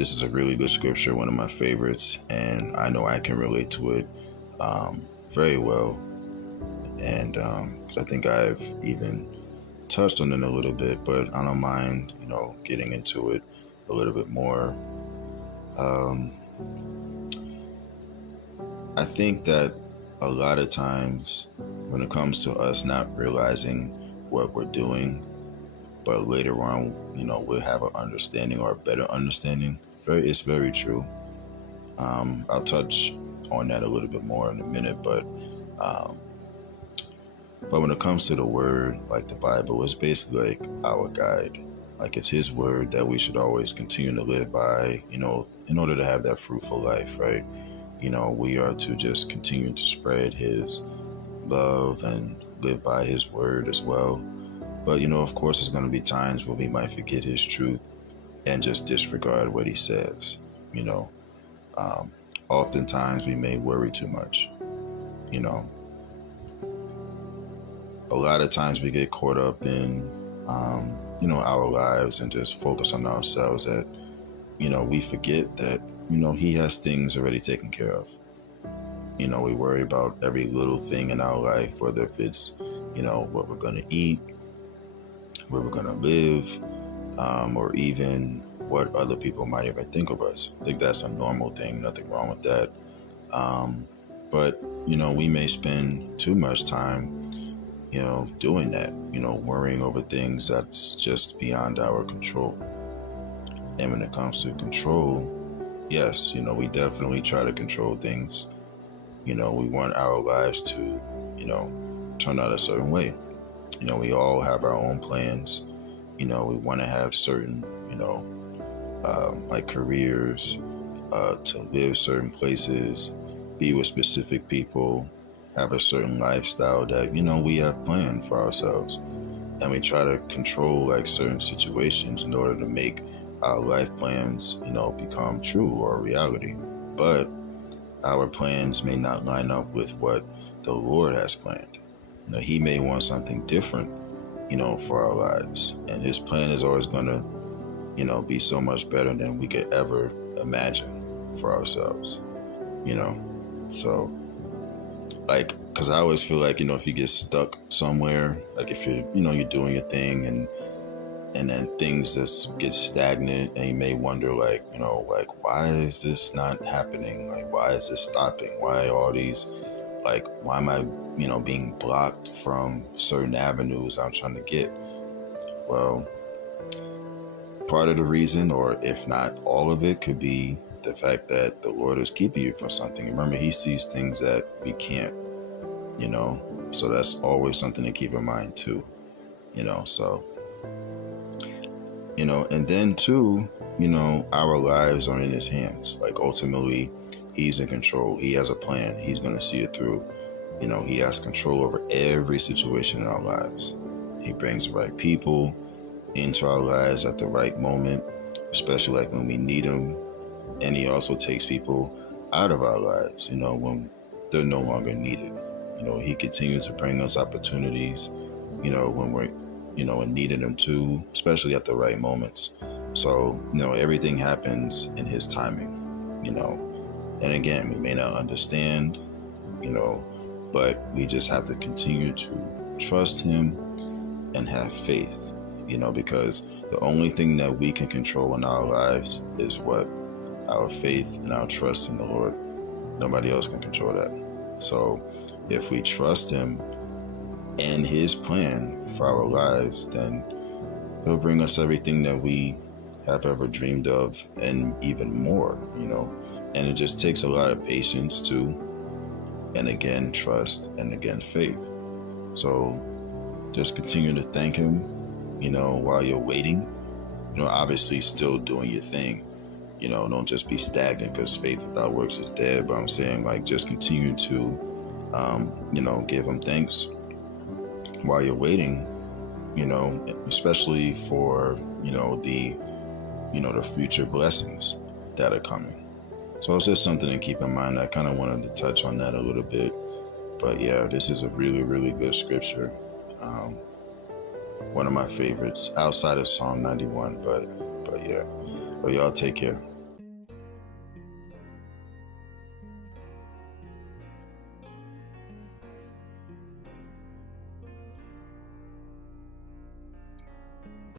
this is a really good scripture, one of my favorites, and I know I can relate to it very well. And 'cause I think I've even touched on it a little bit, but I don't mind, getting into it a little bit more. Um, I think that a lot of times when it comes to us not realizing what we're doing, but later on, we'll have an understanding or a better understanding. It's very true. I'll touch on that a little bit more in a minute, um, but when it comes to the word, like the Bible, it's basically like our guide. Like it's His word that we should always continue to live by, in order to have that fruitful life, right? We are to just continue to spread His love and live by His word as well. But, of course, there's going to be times where we might forget His truth and just disregard what He says. You know, um, Oftentimes we may worry too much. You know, a lot of times we get caught up in, our lives and just focus on ourselves that, we forget that, He has things already taken care of. We worry about every little thing in our life, whether if it's, what we're going to eat, where we're going to live, or even what other people might even think of us. I think that's a normal thing, nothing wrong with that. But, we may spend too much time, doing that, worrying over things that's just beyond our control. And when it comes to control, yes, we definitely try to control things. We want our lives to, turn out a certain way. We all have our own plans. We want to have certain, like careers, to live certain places, be with specific people, have a certain lifestyle that, we have planned for ourselves. And we try to control like certain situations in order to make our life plans, become true or reality. But our plans may not line up with what the Lord has planned. He may want something different, for our lives. And His plan is always going to, be so much better than we could ever imagine for ourselves, So, like, because I always feel like, if you get stuck somewhere, like if you're doing your thing and then things just get stagnant and you may wonder like, why is this not happening? Like, why is this stopping? Why all these, like, why am I, being blocked from certain avenues I'm trying to get? Well, part of the reason, or if not all of it, could be the fact that the Lord is keeping you from something. Remember, He sees things that we can't, so that's always something to keep in mind too, so, and then too, our lives are in His hands. Like ultimately, He's in control. He has a plan. He's going to see it through. He has control over every situation in our lives. He brings the right people into our lives at the right moment, especially like when we need Him. And He also takes people out of our lives, when they're no longer needed. He continues to bring us opportunities, when we're, in need of Him too, especially at the right moments. So, everything happens in His timing, and again, we may not understand, but we just have to continue to trust Him and have faith, because the only thing that we can control in our lives is what? Our faith and our trust in the Lord. Nobody else can control that. So if we trust Him and His plan for our lives, then He'll bring us everything that we have ever dreamed of and even more, and it just takes a lot of patience too, and again trust, and again faith. So just continue to thank Him, while you're waiting, obviously still doing your thing. Don't just be stagnant, because faith without works is dead. But I'm saying, like, just continue to, give Him thanks while you're waiting, especially for, the future blessings that are coming. So it's just something to keep in mind. I kind of wanted to touch on that a little bit. But yeah, this is a really, really good scripture. One of my favorites outside of Psalm 91. But yeah. Well, y'all take care.